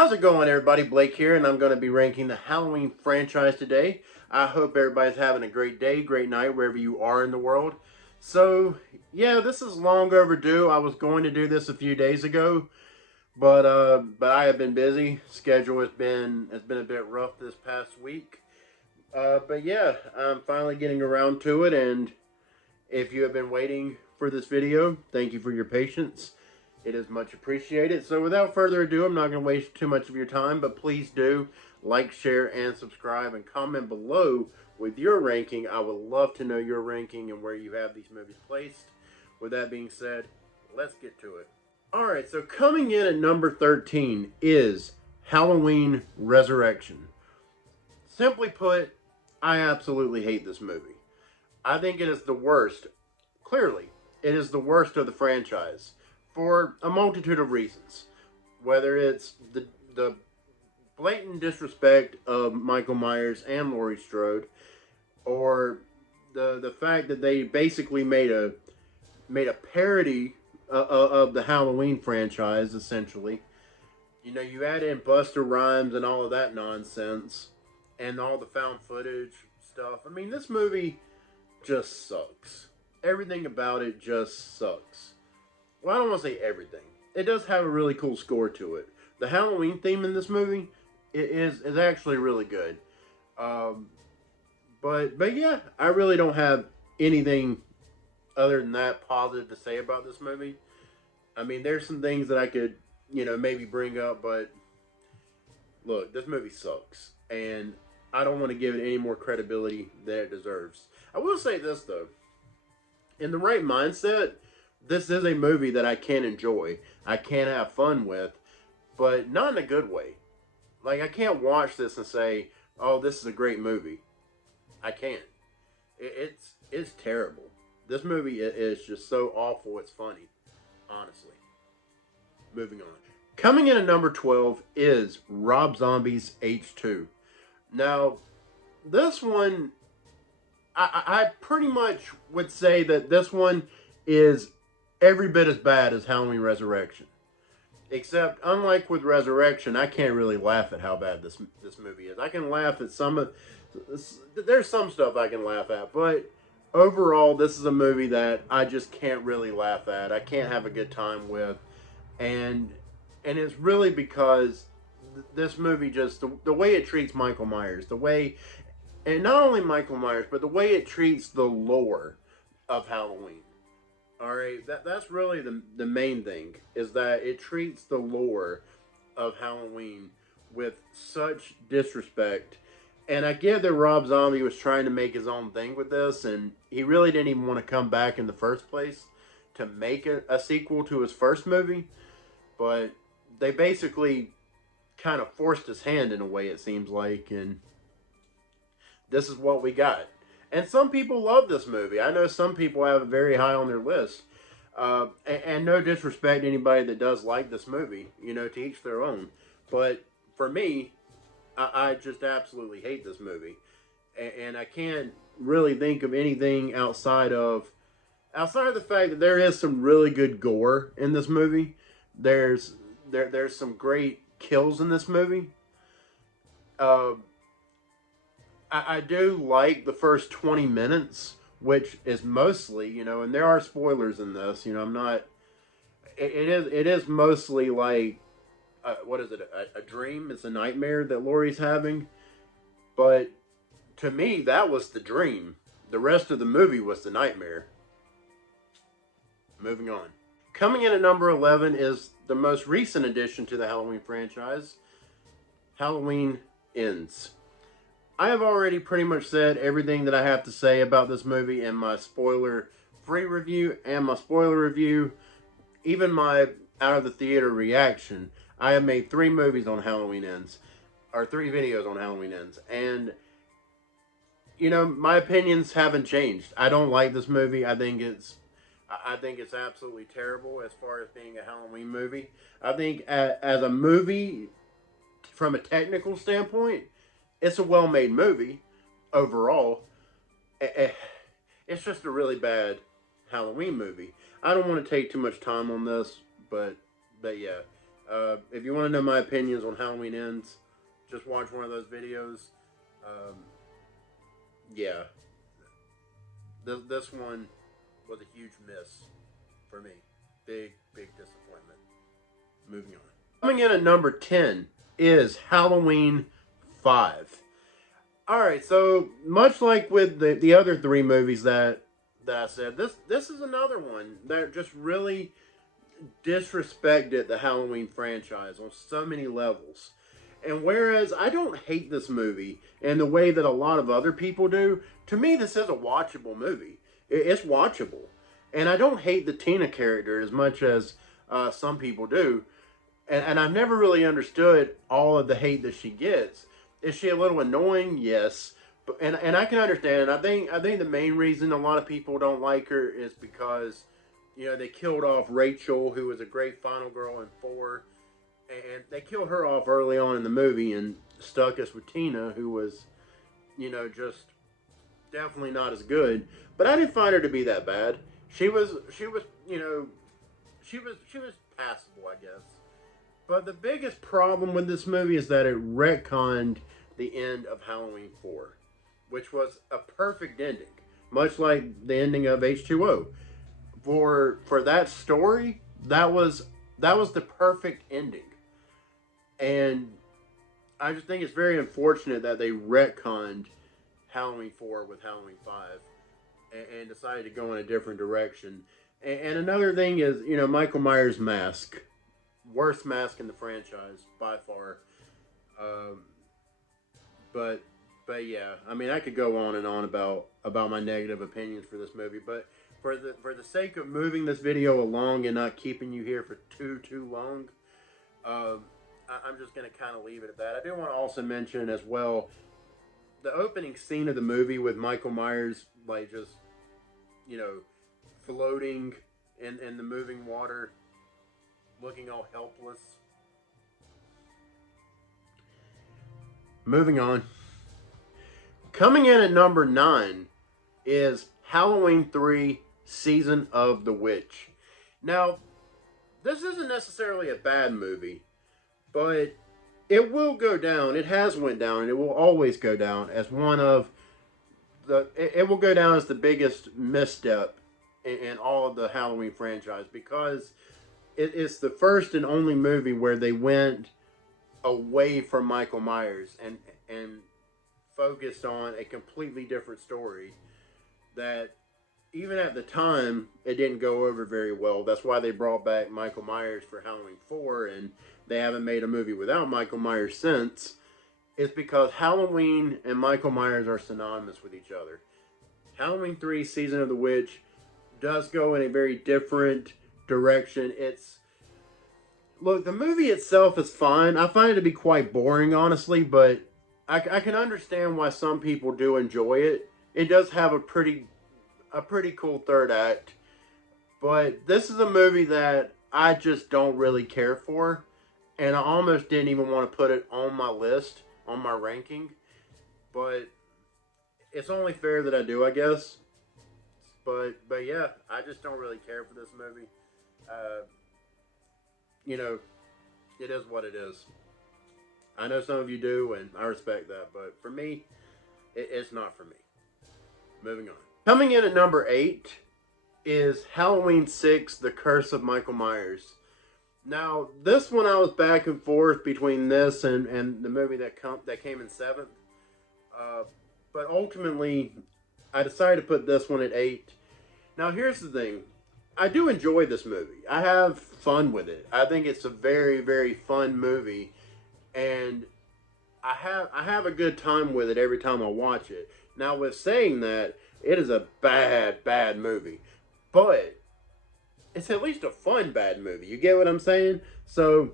How's it going, everybody? Blake here, and I'm going to be ranking the Halloween franchise today. I hope everybody's having a great day, great night, wherever you are in the world. So, yeah, this is long overdue. I was going to do this a few days ago, but I have been busy. Schedule has been a bit rough this past week. But yeah, I'm finally getting around to it, and if you have been waiting for this video, thank you for your patience. It is much appreciated. So without further ado, I'm not going to waste too much of your time, but please do like, share, and subscribe, and comment below with your ranking. I would love to know your ranking and where you have these movies placed. With that being said, let's get to it. Alright, so coming in at number 13 is Halloween Resurrection. Simply put, I absolutely hate this movie. I think it is the worst. Clearly, it is the worst of the franchise for a multitude of reasons. Whether it's the blatant disrespect of Michael Myers and Laurie Strode, or the fact that they basically made a parody of the Halloween franchise, essentially. You know, you add in Busta Rhymes and all of that nonsense, and all the found footage stuff. I mean, this movie just sucks. Everything about it just sucks. Well, I don't want to say everything. It does have a really cool score to it. The Halloween theme in this movie is actually really good. But yeah, I really don't have anything other than that positive to say about this movie. I mean, there's some things that I could, maybe bring up, but look, this movie sucks. And I don't want to give it any more credibility than it deserves. I will say this, though. In the right mindset, this is a movie that I can enjoy. I can have fun with, but not in a good way. Like, I can't watch this and say, oh, this is a great movie. I can't. It's terrible. This movie is just so awful, it's funny. Honestly. Moving on. Coming in at number 12 is Rob Zombie's H2. Now, this one, I pretty much would say that this one is every bit as bad as Halloween Resurrection. Except, unlike with Resurrection, I can't really laugh at how bad this movie is. I can laugh at some of... There's some stuff I can laugh at, but overall, this is a movie that I just can't really laugh at. I can't have a good time with. And it's really because this movie just... The way it treats Michael Myers, the way... And not only Michael Myers, but the way it treats the lore of Halloween. Alright, that's really the main thing, is that it treats the lore of Halloween with such disrespect. And I get that Rob Zombie was trying to make his own thing with this, and he really didn't even want to come back in the first place to make a sequel to his first movie. But they basically kind of forced his hand in a way, it seems like, and this is what we got. And some people love this movie. I know some people have it very high on their list. And no disrespect to anybody that does like this movie. To each their own. But for me, I just absolutely hate this movie. And I can't really think of anything outside of the fact that there is some really good gore in this movie. There's some great kills in this movie. I do like the first 20 minutes, which is mostly, and there are spoilers in this, I'm not, it is mostly like, what is it, a dream? It's a nightmare that Laurie's having, but to me, that was the dream. The rest of the movie was the nightmare. Moving on. Coming in at number 11 is the most recent addition to the Halloween franchise, Halloween Ends. I have already pretty much said everything that I have to say about this movie in my spoiler-free review and my spoiler review, even my out-of-the-theater reaction. I have made 3 movies on Halloween Ends, or 3 videos on Halloween Ends, and, my opinions haven't changed. I don't like this movie. I think it's absolutely terrible as far as being a Halloween movie. I think as a movie, from a technical standpoint, it's a well-made movie, overall. It's just a really bad Halloween movie. I don't want to take too much time on this, but yeah. If you want to know my opinions on Halloween Ends, just watch one of those videos. Um, yeah, this one was a huge miss for me. Big disappointment. Moving on. Coming in at number 10 is Halloween 5. Alright, so much like with the other three movies that I said, this is another one that just really disrespected the Halloween franchise on so many levels. And whereas I don't hate this movie in the way that a lot of other people do, to me this is a watchable movie. It's watchable. And I don't hate the Tina character as much as some people do. And I've never really understood all of the hate that she gets. Is she a little annoying? Yes. But, and I can understand. I think the main reason a lot of people don't like her is because, you know, they killed off Rachel, who was a great final girl in 4. And they killed her off early on in the movie and stuck us with Tina, who was, you know, just definitely not as good. But I didn't find her to be that bad. She was, you know, she was passable, I guess. But the biggest problem with this movie is that it retconned the end of Halloween 4, which was a perfect ending, much like the ending of H2O. For that story, that was the perfect ending. And I just think it's very unfortunate that they retconned Halloween 4 with Halloween 5 and decided to go in a different direction. And another thing is, you know, Michael Myers' mask. Worst mask in the franchise, by far. But yeah, I mean, I could go on and on about my negative opinions for this movie, but for the sake of moving this video along and not keeping you here for too long, I'm just going to kind of leave it at that. I do want to also mention as well the opening scene of the movie with Michael Myers, like, just, you know, floating in the moving water, looking all helpless. Moving on. Coming in at number 9 is Halloween 3 Season of the Witch. Now, this isn't necessarily a bad movie, but it will go down. It has went down, and it will always go down as one of the... It will go down as the biggest misstep in all of the Halloween franchise, because it's the first and only movie where they went away from Michael Myers and focused on a completely different story that even at the time it didn't go over very well. That's why they brought back Michael Myers for Halloween 4, and they haven't made a movie without Michael Myers since. It's because Halloween and Michael Myers are synonymous with each other. Halloween 3 Season of the Witch does go in a very different direction. Look, the movie itself is fine. I find it to be quite boring, honestly, but I can understand why some people do enjoy it. It does have a pretty cool third act, but this is a movie that I just don't really care for, and I almost didn't even want to put it on my list, on my ranking, but it's only fair that I do, I guess. But yeah, I just don't really care for this movie. You know, it is what it is. I know some of you do, and I respect that, but for me, it's not for me. Moving on. Coming in at number 8 is Halloween 6, The Curse of Michael Myers. Now, this one I was back and forth between this and the movie that came in 7th. But ultimately, I decided to put this one at 8. Now, here's the thing. I do enjoy this movie. I have fun with it. I think it's a very, very fun movie. And I have a good time with it every time I watch it. Now, with saying that, it is a bad movie. But it's at least a fun bad movie. You get what I'm saying? So,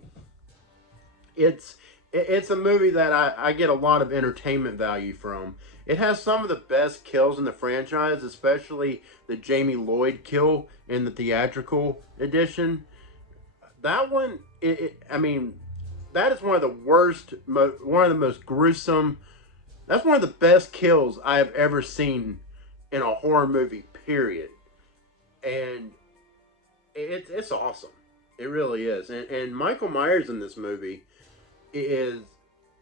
it's a movie that I get a lot of entertainment value from. It has some of the best kills in the franchise, especially the Jamie Lloyd kill in the theatrical edition. That one, I mean, that is one of the worst, one of the most gruesome, that's one of the best kills I have ever seen in a horror movie, period. And it's awesome. It really is. And Michael Myers in this movie is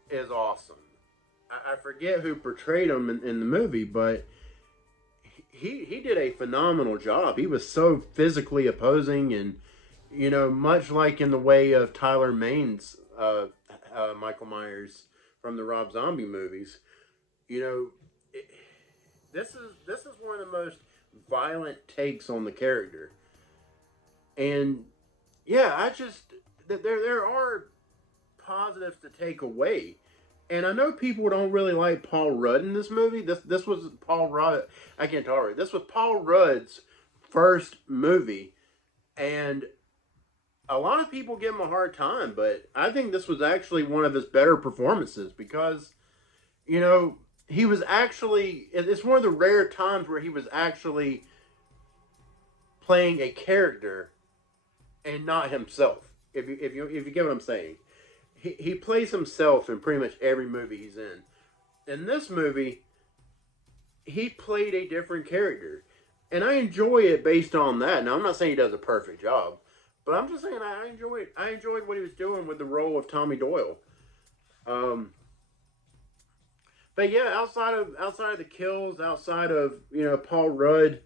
is awesome. I forget who portrayed him in the movie, but he did a phenomenal job. He was so physically opposing, and much like in the way of Tyler Maine's Michael Myers from the Rob Zombie movies. You know, it, this is one of the most violent takes on the character, and yeah, I just there are positives to take away. And I know people don't really like Paul Rudd in this movie. This was Paul Rudd. I can't tolerate. This was Paul Rudd's first movie, and a lot of people give him a hard time. But I think this was actually one of his better performances because you know he was actually. It's one of the rare times where he was actually playing a character and not himself. If you get what I'm saying. He plays himself in pretty much every movie he's in. In this movie, he played a different character. And I enjoy it based on that. Now, I'm not saying he does a perfect job, but I'm just saying I enjoyed what he was doing with the role of Tommy Doyle. Um, but yeah, outside of the kills, outside of Paul Rudd,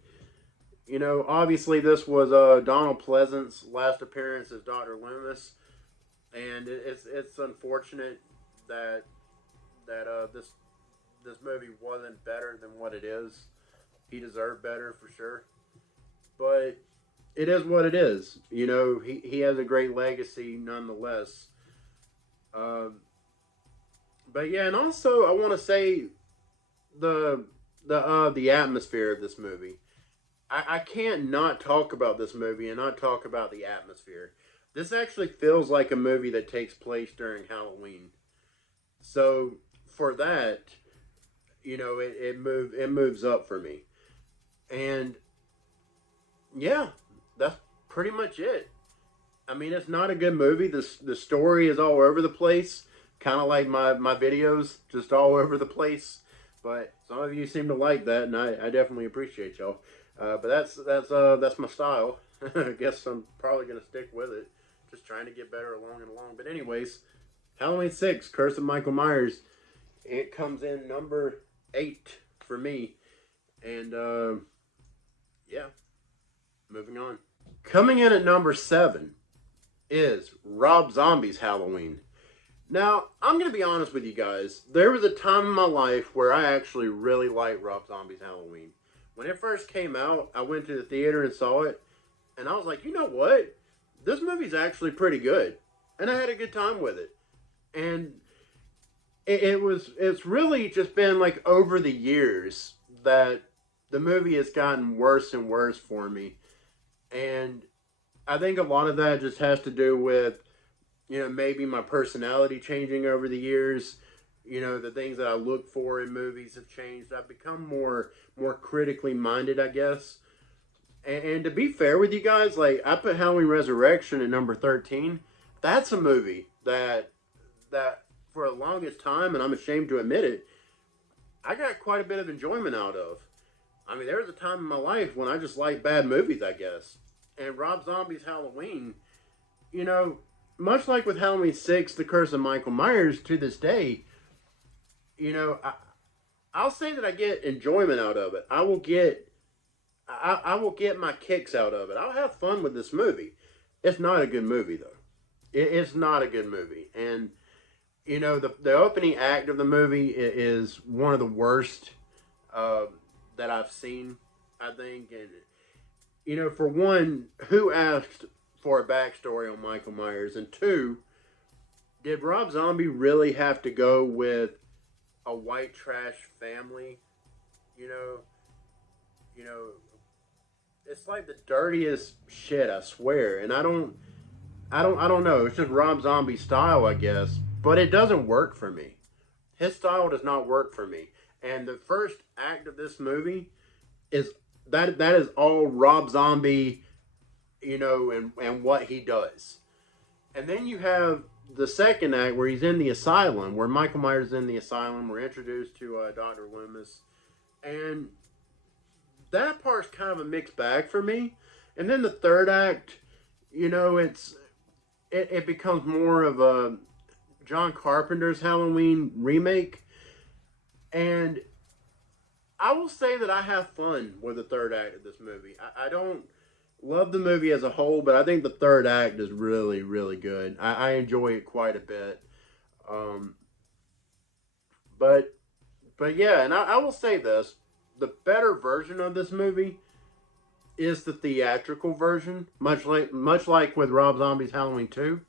obviously this was Donald Pleasant's last appearance as Dr. Loomis. And it's unfortunate that this movie wasn't better than what it is. He deserved better for sure, but it is what it is. He has a great legacy nonetheless. But yeah, and also I want to say the atmosphere of this movie. I can't not talk about this movie and not talk about the atmosphere. This actually feels like a movie that takes place during Halloween. So for that, it moves up for me. And yeah, that's pretty much it. I mean, it's not a good movie. The story is all over the place, kind of like my videos, just all over the place. But some of you seem to like that, and I definitely appreciate y'all. But that's my style. I guess I'm probably gonna stick with it. Just trying to get better along and along. But anyways, Halloween 6, Curse of Michael Myers. It comes in number 8 for me. And yeah, moving on. Coming in at number 7 is Rob Zombie's Halloween. Now, I'm going to be honest with you guys. There was a time in my life where I actually really liked Rob Zombie's Halloween. When it first came out, I went to the theater and saw it. And I was like, you know what? This movie's actually pretty good. And I had a good time with it. And it's really just been like over the years that the movie has gotten worse and worse for me. And I think a lot of that just has to do with, maybe my personality changing over the years. The things that I look for in movies have changed. I've become more critically minded, I guess. And to be fair with you guys, like I put Halloween Resurrection at number 13. That's a movie that for the longest time, and I'm ashamed to admit it, I got quite a bit of enjoyment out of. I mean, there was a time in my life when I just liked bad movies, I guess. And Rob Zombie's Halloween, much like with Halloween 6, The Curse of Michael Myers, to this day, I'll say that I get enjoyment out of it. I will get my kicks out of it. I'll have fun with this movie. It's not a good movie, though. It's not a good movie. And, the opening act of the movie is one of the worst that I've seen, I think. And, for one, who asked for a backstory on Michael Myers? And two, did Rob Zombie really have to go with a white trash family? It's like the dirtiest shit, I swear. And I don't know. It's just Rob Zombie's style, I guess. But it doesn't work for me. His style does not work for me. And the first act of this movie is that is all Rob Zombie, and what he does. And then you have the second act where he's in the asylum, where Michael Myers is in the asylum. We're introduced to Dr. Loomis. And that part's kind of a mixed bag for me. And then the third act, it becomes more of a John Carpenter's Halloween remake. And I will say that I have fun with the third act of this movie. I don't love the movie as a whole, but I think the third act is really, really good. I enjoy it quite a bit. Um, but but yeah, and I will say this: the better version of this movie is the theatrical version, much like with Rob Zombie's Halloween 2.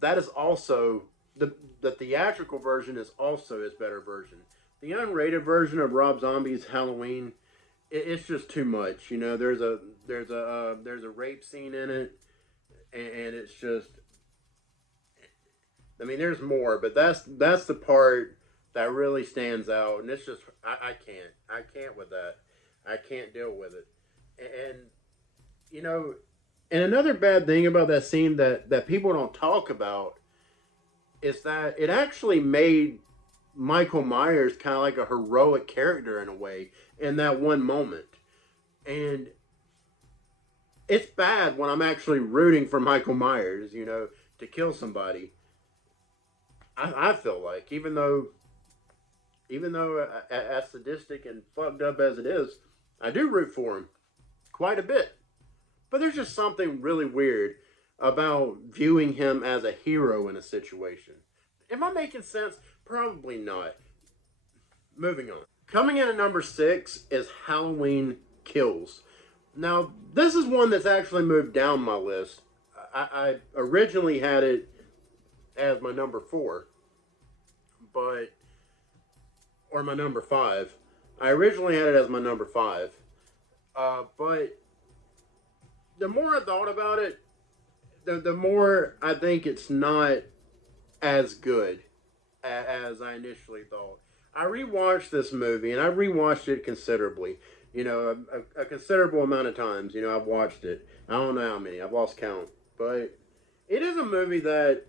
That is also the theatrical version is also his better version. The unrated version of Rob Zombie's Halloween, it's just too much. You know, there's a rape scene in it, and it's just. I mean, there's more, but that's the part that really stands out, and it's just I can't with that. I can't deal with it, and you know, and another bad thing about that scene that people don't talk about is that it actually made Michael Myers kind of like a heroic character in a way in that one moment. And it's bad when I'm actually rooting for Michael Myers, to kill somebody. I feel like even though as sadistic and fucked up as it is, I do root for him quite a bit. But there's just something really weird about viewing him as a hero in a situation. Am I making sense? Probably not. Moving on. Coming in at number 6 is Halloween Kills. Now, this is one that's actually moved down my list. I originally had it as my number 4, or my number 5. I originally had it as my number 5, but the more I thought about it, the more I think it's not as good as I initially thought. I rewatched this movie, and I rewatched it considerably. A considerable amount of times. I've watched it. I don't know how many. I've lost count. But it is a movie that,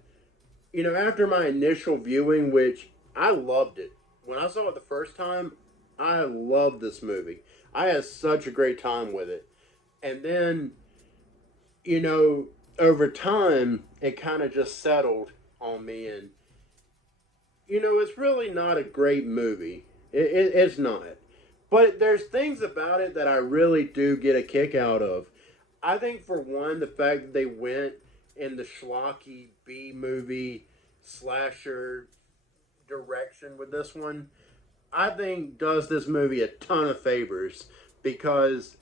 after my initial viewing, which I loved it. When I saw it the first time, I loved this movie. I had such a great time with it. And then, over time, it kind of just settled on me. And, it's really not a great movie. It's not. But there's things about it that I really do get a kick out of. I think, for one, the fact that they went in the schlocky B movie slasher direction with this one, I think does this movie a ton of favors, because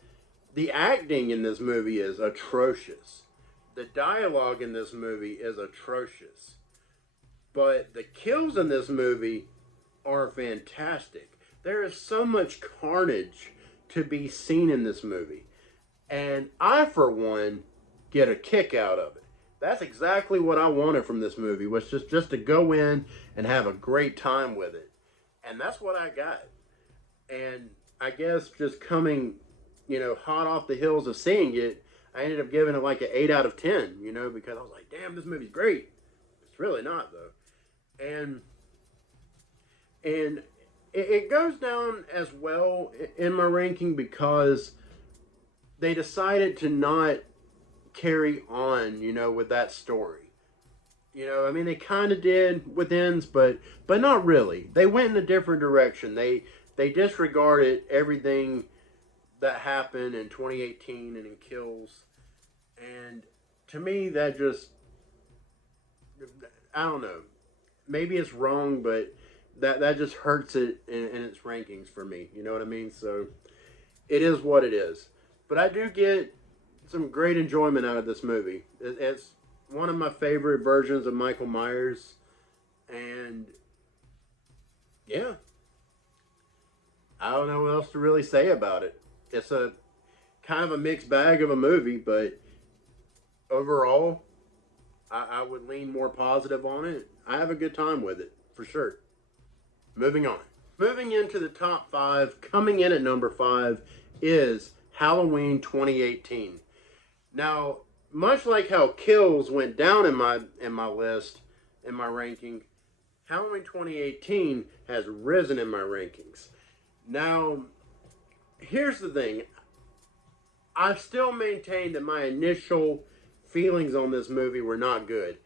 the acting in this movie is atrocious. The dialogue in this movie is atrocious. But the kills in this movie are fantastic. There is so much carnage to be seen in this movie. And I, for one, get a kick out of it. That's exactly what I wanted from this movie, was just to go in and have a great time with it. And that's what I got. And I guess just coming, hot off the heels of seeing it, I ended up giving it like an 8 out of 10, because I was like, damn, this movie's great. It's really not, though. And it goes down as well in my ranking because they decided to not carry on, with that story. They kind of did with Ends, but not really. They went in a different direction. They disregarded everything that happened in 2018 and in Kills. And to me, that just, I don't know. Maybe it's wrong, but that just hurts it in its rankings for me. You know what I mean? So it is what it is. But I do get some great enjoyment out of this movie. It's one of my favorite versions of Michael Myers. And yeah, I don't know what else to really say about it. It's a kind of a mixed bag of a movie, but overall, I would lean more positive on it. I have a good time with it, for sure. Moving on. Moving into the top 5, coming in at number 5 is Halloween 2018. Now, much like how Kills went down in my list, in my ranking, Halloween 2018 has risen in my rankings. Now, here's the thing. I still maintain that my initial feelings on this movie were not good.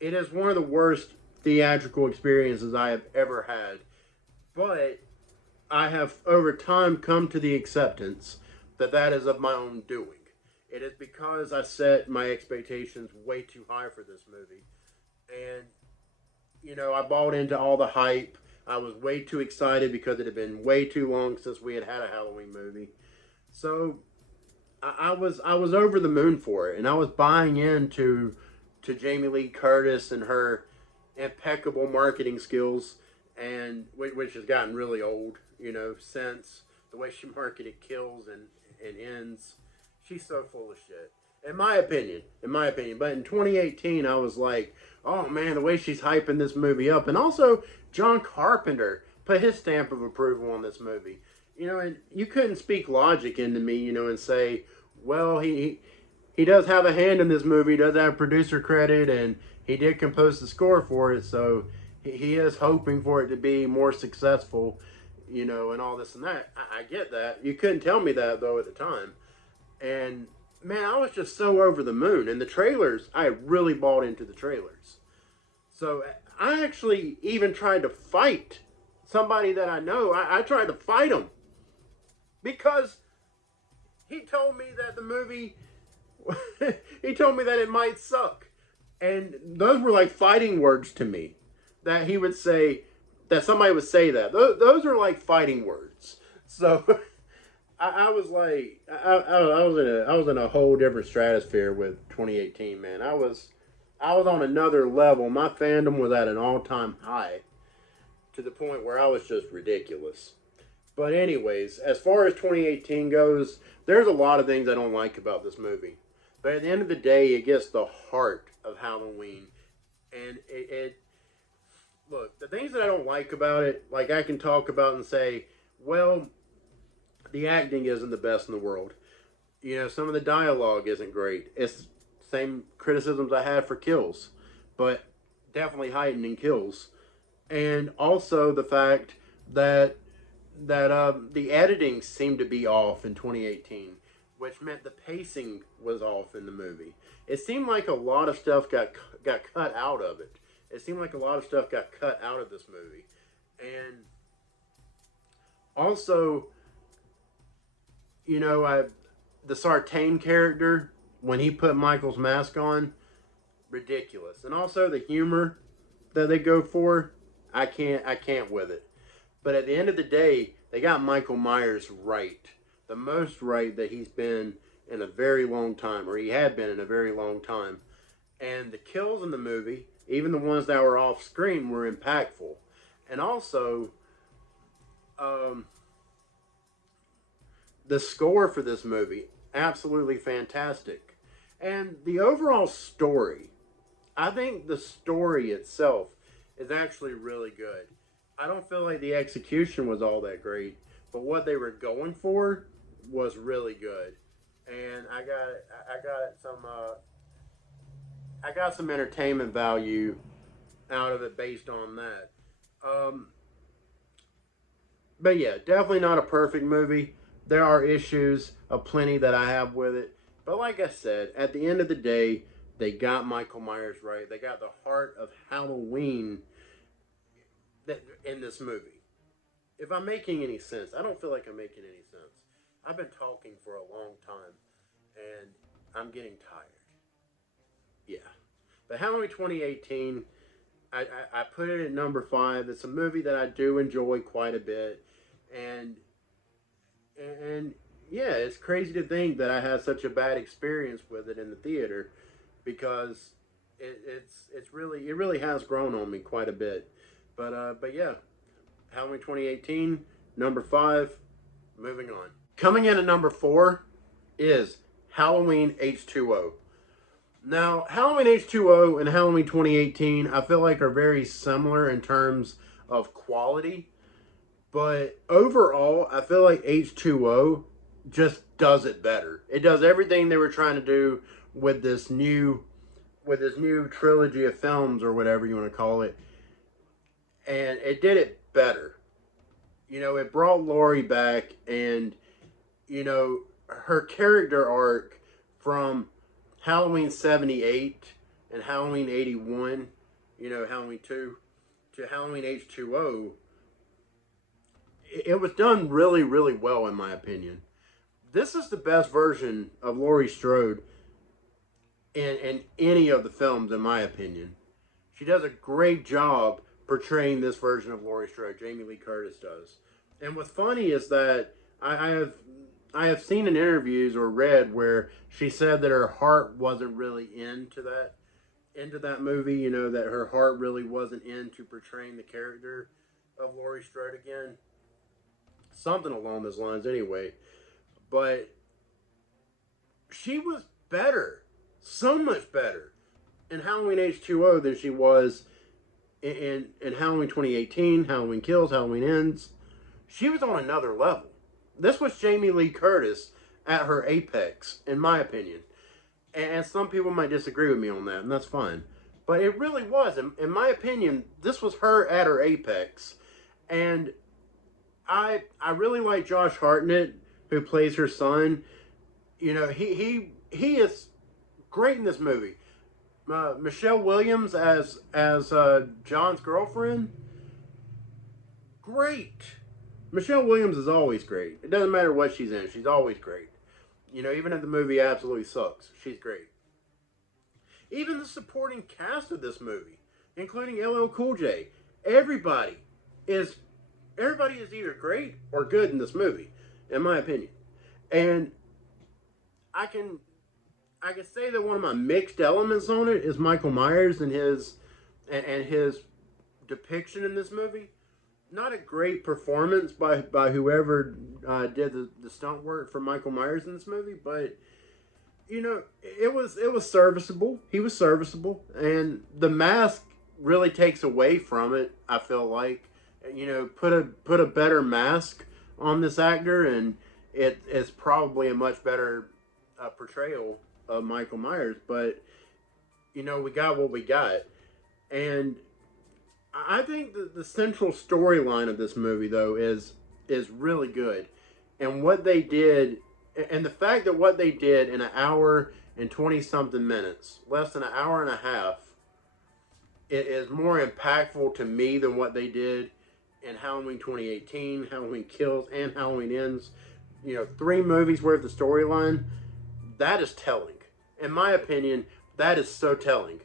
It is one of the worst theatrical experiences I have ever had. But I have, over time, come to the acceptance that that is of my own doing. It is because I set my expectations way too high for this movie. And, I bought into all the hype. I was way too excited because it had been way too long since we had had a Halloween movie. So I was over the moon for it, and I was buying into to Jamie Lee Curtis and her impeccable marketing skills, and which has gotten really old, since the way she marketed Kills and Ends. She's so full of shit. In my opinion. But in 2018, I was like, oh man, the way she's hyping this movie up. And also, John Carpenter put his stamp of approval on this movie. And you couldn't speak logic into me, and say, well, he does have a hand in this movie, he does have producer credit, and he did compose the score for it, so he is hoping for it to be more successful, and all this and that. I get that. You couldn't tell me that, though, at the time. And, man, I was just so over the moon. And the trailers, I really bought into the trailers. So I actually even tried to fight somebody that I know. I tried to fight him because he told me that the movie, he told me that it might suck. And those were like fighting words to me, that he would say, that somebody would say that. Those are like fighting words. So I was like, I was in a whole different stratosphere with 2018, man. I was on another level. My fandom was at an all-time high, to the point where I was just ridiculous. But anyways, as far as 2018 goes, there's a lot of things I don't like about this movie. But at the end of the day, it gets the heart of Halloween. And it look, the things that I don't like about it, like I can talk about and say, well, the acting isn't the best in the world. Some of the dialogue isn't great. It's same criticisms I had for Kills, but definitely heightened in Kills. And also the fact that the editing seemed to be off in 2018, which meant the pacing was off in the movie. It seemed like a lot of stuff got cut out of it. It seemed like a lot of stuff got cut out of this movie. And also, the Sartain character, when he put Michael's mask on, ridiculous. And also the humor that they go for, I can't with it. But at the end of the day, they got Michael Myers right. The most right that he's been in a very long time, or he had been in a very long time. And the kills in the movie, even the ones that were off screen, were impactful. And also, the score for this movie, absolutely fantastic. And the overall story, I think the story itself is actually really good. I don't feel like the execution was all that great, but what they were going for was really good. And I got some entertainment value out of it based on that. But yeah, definitely not a perfect movie. There are issues aplenty that I have with it. But like I said, at the end of the day, they got Michael Myers right. They got the heart of Halloween in this movie. If I'm making any sense, I don't feel like I'm making any sense. I've been talking for a long time, and I'm getting tired. Yeah. But Halloween 2018, I put it at number 5. It's a movie that I do enjoy quite a bit. And yeah, it's crazy to think that I had such a bad experience with it in the theater, because it really has grown on me quite a bit. But yeah, Halloween 2018, number 5. Moving on. Coming in at number 4 is Halloween H2O. Now, Halloween H2O and Halloween 2018, I feel like are very similar in terms of quality. But overall, I feel like H2O just does it better. It does everything they were trying to do with this new trilogy of films, or whatever you want to call it. And it did it better. It brought Laurie back, and, her character arc from Halloween 78 and Halloween 81, Halloween 2, to Halloween H2O, it was done really, really well, in my opinion. This is the best version of Laurie Strode in any of the films, in my opinion. She does a great job portraying this version of Laurie Strode. Jamie Lee Curtis does. And what's funny is that I have seen in interviews or read where she said that her heart wasn't really into that movie. That her heart really wasn't into portraying the character of Laurie Strode again. Something along those lines, anyway. But she was better, so much better, in Halloween H2O than she was in Halloween 2018, Halloween Kills, Halloween Ends. She was on another level. This was Jamie Lee Curtis at her apex, in my opinion. And some people might disagree with me on that, and that's fine. But it really was. In my opinion, this was her at her apex. And I really like Josh Hartnett, who plays her son. He is great in this movie. Michelle Williams as John's girlfriend, great. Michelle Williams is always great. It doesn't matter what she's in; she's always great. Even if the movie absolutely sucks, she's great. Even the supporting cast of this movie, including LL Cool J, everybody is either great or good in this movie, in my opinion. And I can say that one of my mixed elements on it is Michael Myers and his depiction in this movie. Not a great performance by whoever did the stunt work for Michael Myers in this movie, but it was serviceable. He was serviceable, and the mask really takes away from it. I feel like put a better mask on this actor, and it is probably a much better portrayal of Michael Myers. But we got what we got, and I think the central storyline of this movie, though, is really good, and what they did, and the fact that what they did in an hour and 20 something minutes, less than an hour and a half, it is more impactful to me than what they did in Halloween 2018, Halloween Kills, and Halloween Ends. 3 movies worth of storyline. That is telling. In my opinion, that is so telling.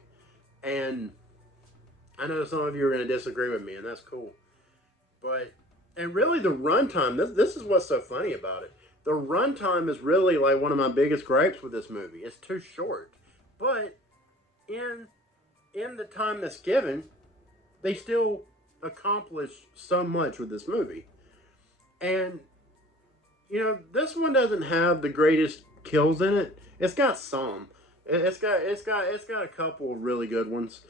And I know some of you are going to disagree with me, and that's cool. And really the runtime, this is what's so funny about it. The runtime is really like one of my biggest gripes with this movie. It's too short. But in the time that's given, they still accomplish so much with this movie. And this one doesn't have the greatest kills in it. It's got some. It's got a couple of really good ones.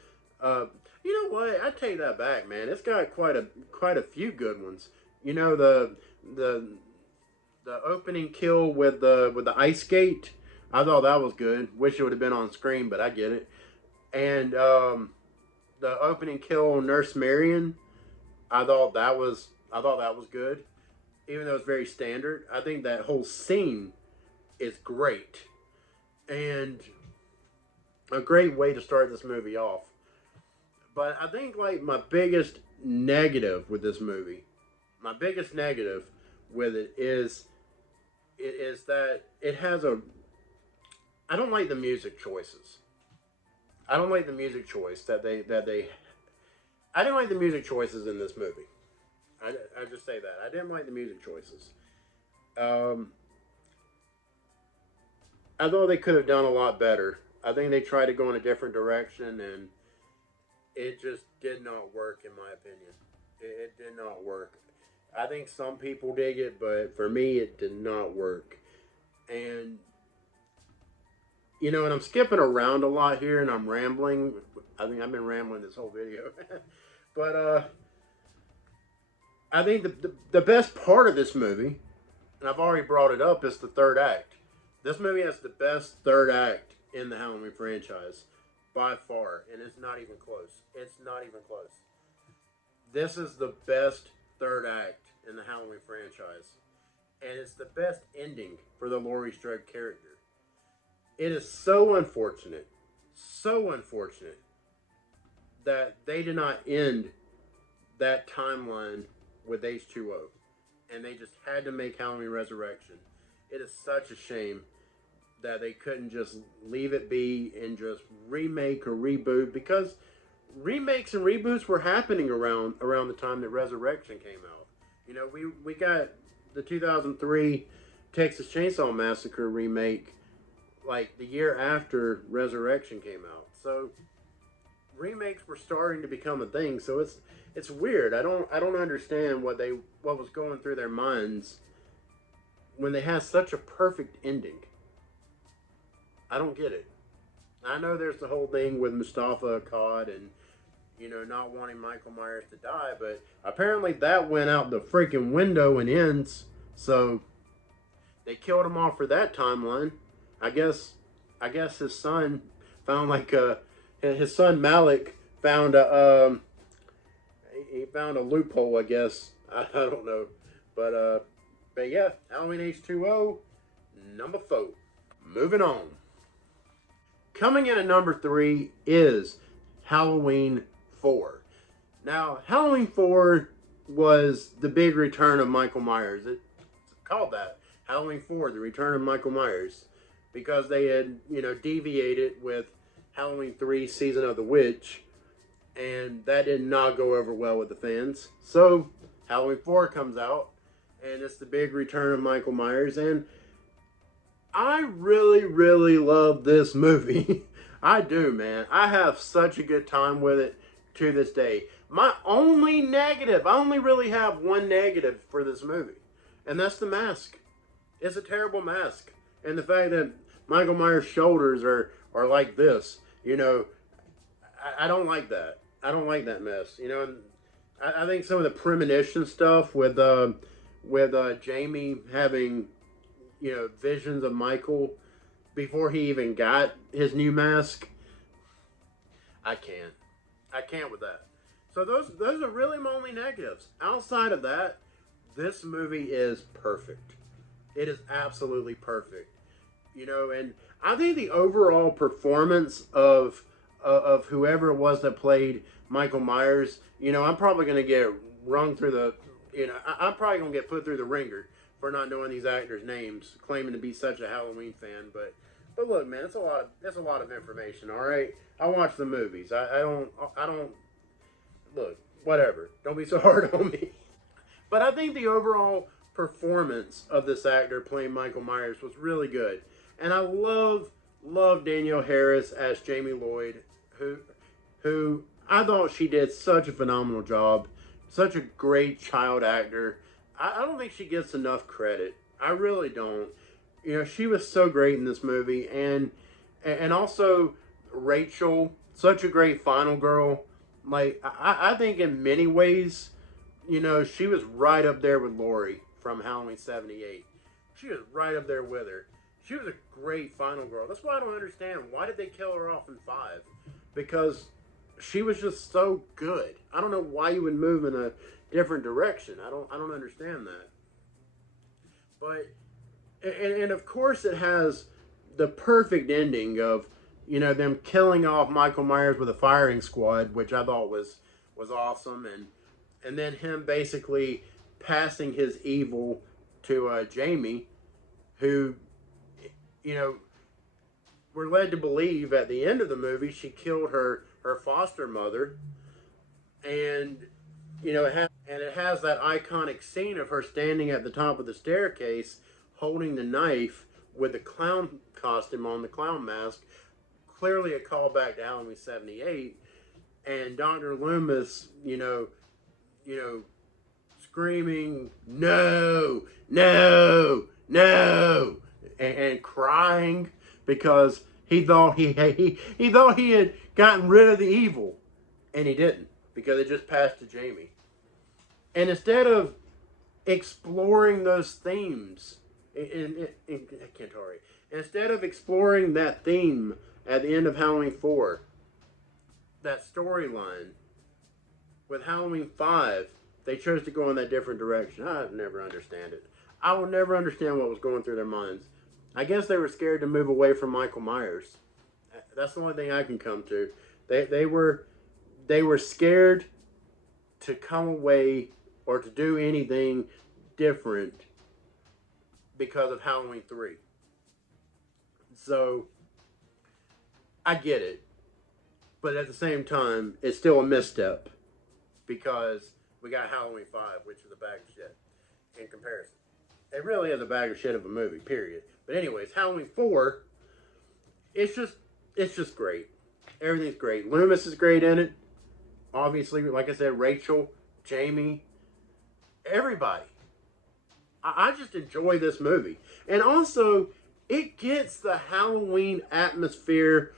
You know what? I take that back, man. It's got quite a few good ones. The opening kill with the ice skate, I thought that was good. Wish it would have been on screen, but I get it. And the opening kill on Nurse Marion, I thought that was good, even though it's very standard. I think that whole scene is great, and a great way to start this movie off. But I think like my biggest negative with this movie, my biggest negative with it is that it has I don't like the music choices. I don't like the music choice I didn't like the music choices in this movie. I just say that. I didn't like the music choices. I thought they could have done a lot better. I think they tried to go in a different direction, and it just did not work, in my opinion. It did not work. I think some people dig it, but for me, it did not work. And and I'm skipping around a lot here, and I'm rambling. I think I've been rambling this whole video. But I think the best part of this movie, and I've already brought it up, is the third act. This movie has the best third act in the Halloween franchise, by far, and it's not even close. It's not even close. This is the best third act in the Halloween franchise, and it's the best ending for the Laurie Strode character. It is so unfortunate that they did not end that timeline with H2O, and they just had to make Halloween Resurrection. It is such a shame that they couldn't just leave it be and just remake or reboot, because remakes and reboots were happening around the time that Resurrection came out. You know, we got the 2003 Texas Chainsaw Massacre remake like the year after Resurrection came out. So remakes were starting to become a thing. So it's weird. I don't understand what was going through their minds when they had such a perfect ending. I don't get it. I know there's the whole thing with Mustafa Akkad and not wanting Michael Myers to die, but apparently that went out the freaking window in Ends. So they killed him off for that timeline. I guess his son found his son Malik found he found a loophole. I guess I don't know, but yeah, Halloween H2O number 4. Moving on. Coming in at number 3 is Halloween 4. Now, Halloween 4 was the big return of Michael Myers. It's called that. Halloween 4, the return of Michael Myers. Because they had, deviated with Halloween 3, Season of the Witch. And that did not go over well with the fans. So, Halloween 4 comes out. And it's the big return of Michael Myers. And I really, really love this movie. I do, man. I have such a good time with it to this day. My only negative, I only really have one negative for this movie, and that's the mask. It's a terrible mask. And the fact that Michael Myers' shoulders are like this, I don't like that. I don't like that mess. And I think some of the premonition stuff with Jamie having visions of Michael before he even got his new mask. I can't with that. So those are really my only negatives. Outside of that, this movie is perfect. It is absolutely perfect. And I think the overall performance of whoever it was that played Michael Myers, I'm probably going to get rung through the, I'm probably going to get put through the ringer for not knowing these actors' names, claiming to be such a Halloween fan. But look, man, it's a lot of information. All right, I watch the movies. I don't look, whatever. Don't be so hard on me. But I think the overall performance of this actor playing Michael Myers was really good, and I love Danielle Harris as Jamie Lloyd, who I thought she did such a phenomenal job, such a great child actor. I don't think she gets enough credit. I really don't. She was so great in this movie, and also Rachel, such a great final girl. Like I think in many ways, she was right up there with Laurie from Halloween '78. She was right up there with her. She was a great final girl. That's why I don't understand, why did they kill her off in 5? Because she was just so good. I don't know why you would move in a different direction. I don't understand that. But and of course it has the perfect ending of them killing off Michael Myers with a firing squad, which I thought was awesome, and then him basically passing his evil to Jamie, who we're led to believe at the end of the movie she killed her foster mother, and it has that iconic scene of her standing at the top of the staircase holding the knife with the clown costume on, the clown mask, clearly a callback to Halloween '78, and Dr. Loomis, screaming, "No, no, no," and crying because he thought he thought he had gotten rid of the evil, and he didn't, because it just passed to Jamie. And instead of exploring those themes in Kentari, instead of exploring that theme at the end of Halloween 4, that storyline with Halloween 5, they chose to go in that different direction. I never understand it. I will never understand what was going through their minds. I guess they were scared to move away from Michael Myers. That's the only thing I can come to. They were scared to come away or to do anything different because of Halloween 3. So I get it, but at the same time, it's still a misstep because we got Halloween 5, which is a bag of shit in comparison. It really is a bag of shit of a movie, period. But anyways, Halloween 4, it's just great. Everything's great. Loomis is great in it. Obviously, like I said, Rachel, Jamie, everybody. I just enjoy this movie. And also, it gets the Halloween atmosphere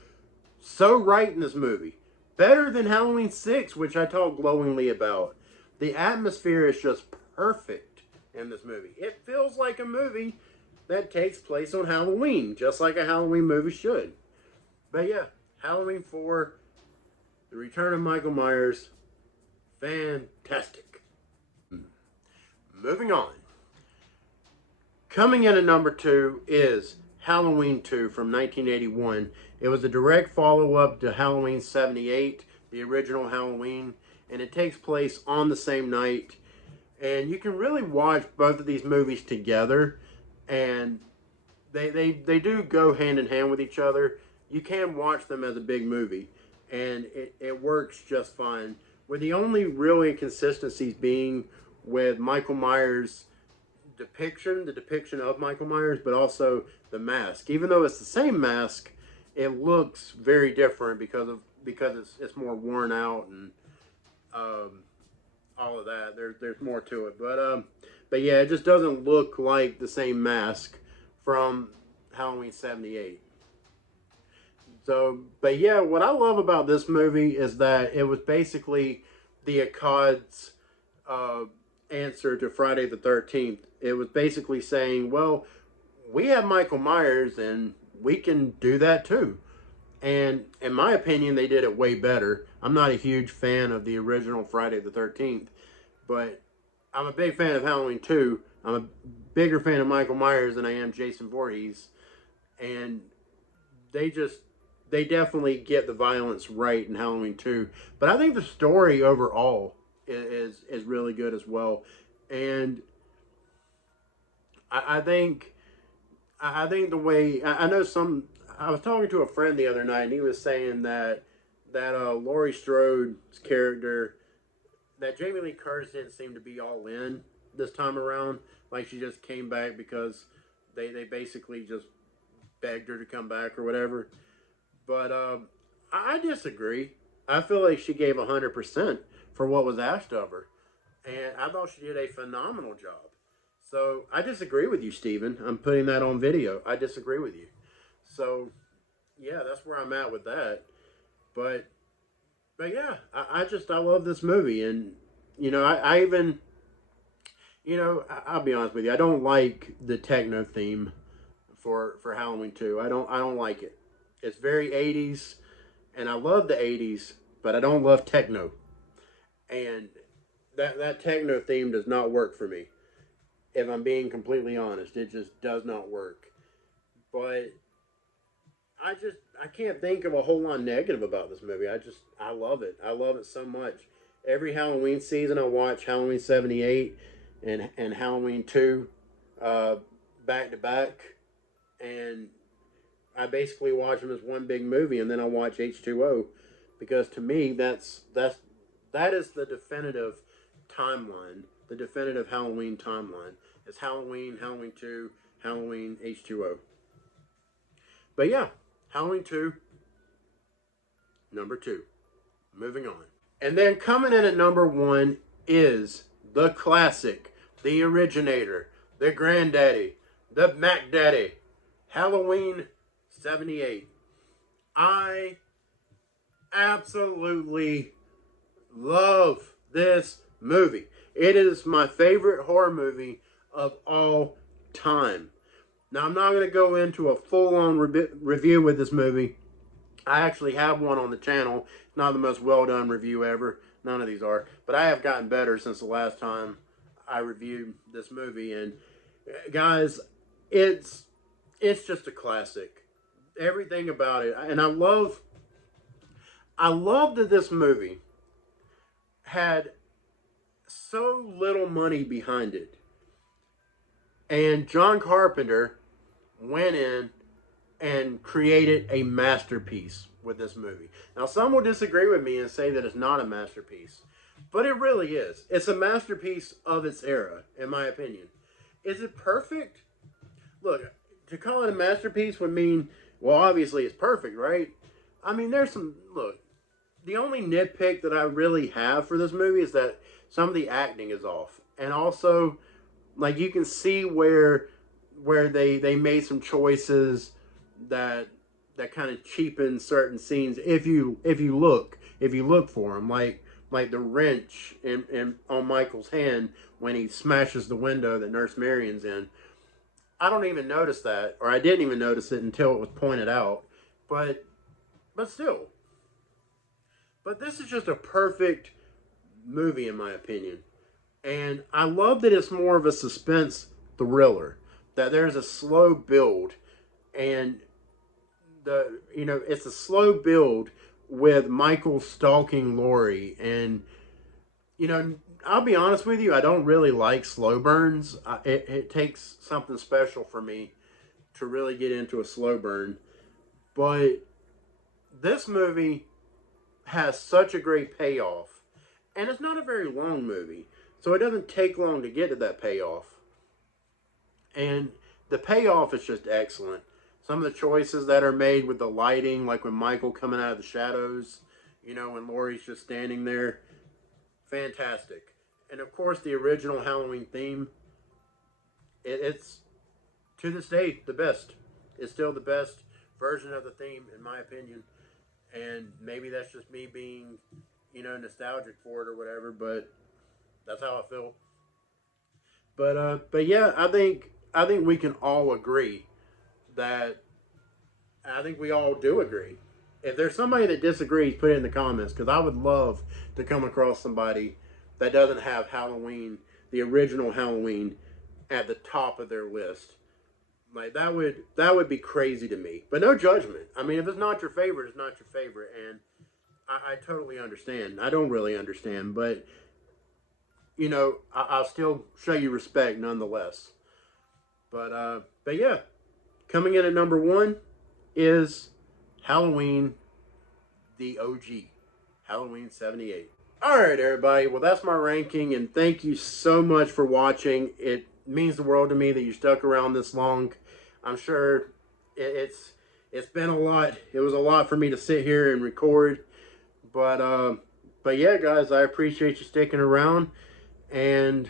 so right in this movie. Better than Halloween 6, which I talk glowingly about. The atmosphere is just perfect in this movie. It feels like a movie that takes place on Halloween, just like a Halloween movie should. But yeah, Halloween 4, The Return of Michael Myers, fantastic. Moving on. Coming in at number 2 is Halloween 2 from 1981. It was a direct follow-up to Halloween 78, the original Halloween, and it takes place on the same night. And you can really watch both of these movies together, and they do go hand in hand with each other. You can watch them as a big movie, and it works just fine. With the only real inconsistencies being with Michael Myers' the depiction of Michael Myers, but also the mask. Even though it's the same mask, it looks very different because it's more worn out and all of that. There's more to it, but yeah, it just doesn't look like the same mask from Halloween 78. So, but yeah, what I love about this movie is that it was basically the Akkad's answer to Friday the 13th. It was basically saying, well, we have Michael Myers and we can do that too. And in my opinion, they did it way better. I'm not a huge fan of the original Friday the 13th, but I'm a big fan of Halloween 2. I'm a bigger fan of Michael Myers than I am Jason Voorhees. And they definitely get the violence right in Halloween 2. But I think the story overall is really good as well. And I think the way I know I was talking to a friend the other night, and he was saying that Laurie Strode's character, that Jamie Lee Curtis didn't seem to be all in this time around. Like she just came back because they basically just begged her to come back or whatever. But I disagree. I feel like she gave 100% for what was asked of her, and I thought she did a phenomenal job. So I disagree with you, Steven. I'm putting that on video. I disagree with you. So yeah, that's where I'm at with that. But yeah, I love this movie, and I even I'll be honest with you. I don't like the techno theme for Halloween 2. I don't like it. It's very 80s, and I love the 80s, but I don't love techno. And that techno theme does not work for me. If I'm being completely honest, it just does not work. But I can't think of a whole lot negative about this movie. I love it. I love it so much. Every Halloween season I watch Halloween 78 and Halloween 2 back to back, and I basically watch them as one big movie, and then I watch H2O because to me that is the definitive timeline, the definitive Halloween timeline. It's Halloween, Halloween 2, Halloween, H2O. But yeah, Halloween 2, number 2. Moving on. And then coming in at number 1 is the classic, the originator, the granddaddy, the Mac Daddy, Halloween 78. I absolutely love this movie. It is my favorite horror movie of all time. Now, I'm not going to go into a full-on review with this movie. I actually have one on the channel. It's not the most well-done review ever. None of these are. But I have gotten better since the last time I reviewed this movie. And guys, it's it's just a classic. Everything about it, and I love that this movie had so little money behind it, and John Carpenter went in and created a masterpiece with this movie. Now, some will disagree with me and say that it's not a masterpiece, but it really is. It's a masterpiece of its era, in my opinion. Is it perfect? Look, to call it a masterpiece would mean, well, obviously it's perfect, right? I mean, there's some, look, the only nitpick that I really have for this movie is that some of the acting is off. And also, like, you can see where they made some choices that kind of cheapen certain scenes if you look for them, like the wrench in on Michael's hand when he smashes the window that Nurse Marion's in. I don't even notice that, or I didn't even notice it until it was pointed out. But still, but this is just a perfect movie in my opinion, and I love that it's more of a suspense thriller. That there's a slow build, and it's a slow build with Michael stalking Lori, and I'll be honest with you, I don't really like slow burns. It takes something special for me to really get into a slow burn, but this movie has such a great payoff, and it's not a very long movie, so it doesn't take long to get to that payoff, and the payoff is just excellent. Some of the choices that are made with the lighting, like when Michael coming out of the shadows, when Laurie's just standing there, fantastic. And of course, the original Halloween theme, it's to this day the best. It's still the best version of the theme, in my opinion. And maybe that's just me being, nostalgic for it or whatever, but that's how I feel. But yeah, I think we can all agree that I think we all do agree. If there's somebody that disagrees, put it in the comments because I would love to come across somebody that doesn't have Halloween, the original Halloween, at the top of their list. Like that would be crazy to me. But no judgment. I mean, if it's not your favorite, it's not your favorite, and I totally understand. I don't really understand, but I'll still show you respect nonetheless. But yeah, coming in at number one is Halloween, the OG, Halloween '78. All right, everybody. Well, that's my ranking, and thank you so much for watching. It means the world to me that you stuck around this long. I'm sure it's been a lot. It was a lot for me to sit here and record, but yeah, guys, I appreciate you sticking around, and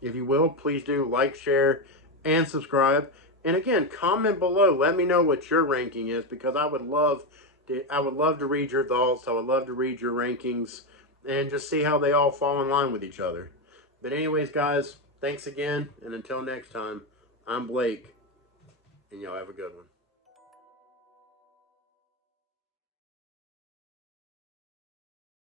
if you will, please do like, share, and subscribe. And again, comment below. Let me know what your ranking is because I would love to read your thoughts. I would love to read your rankings and just see how they all fall in line with each other. But anyways, guys, thanks again, and until next time, I'm Blake, and y'all have a good one.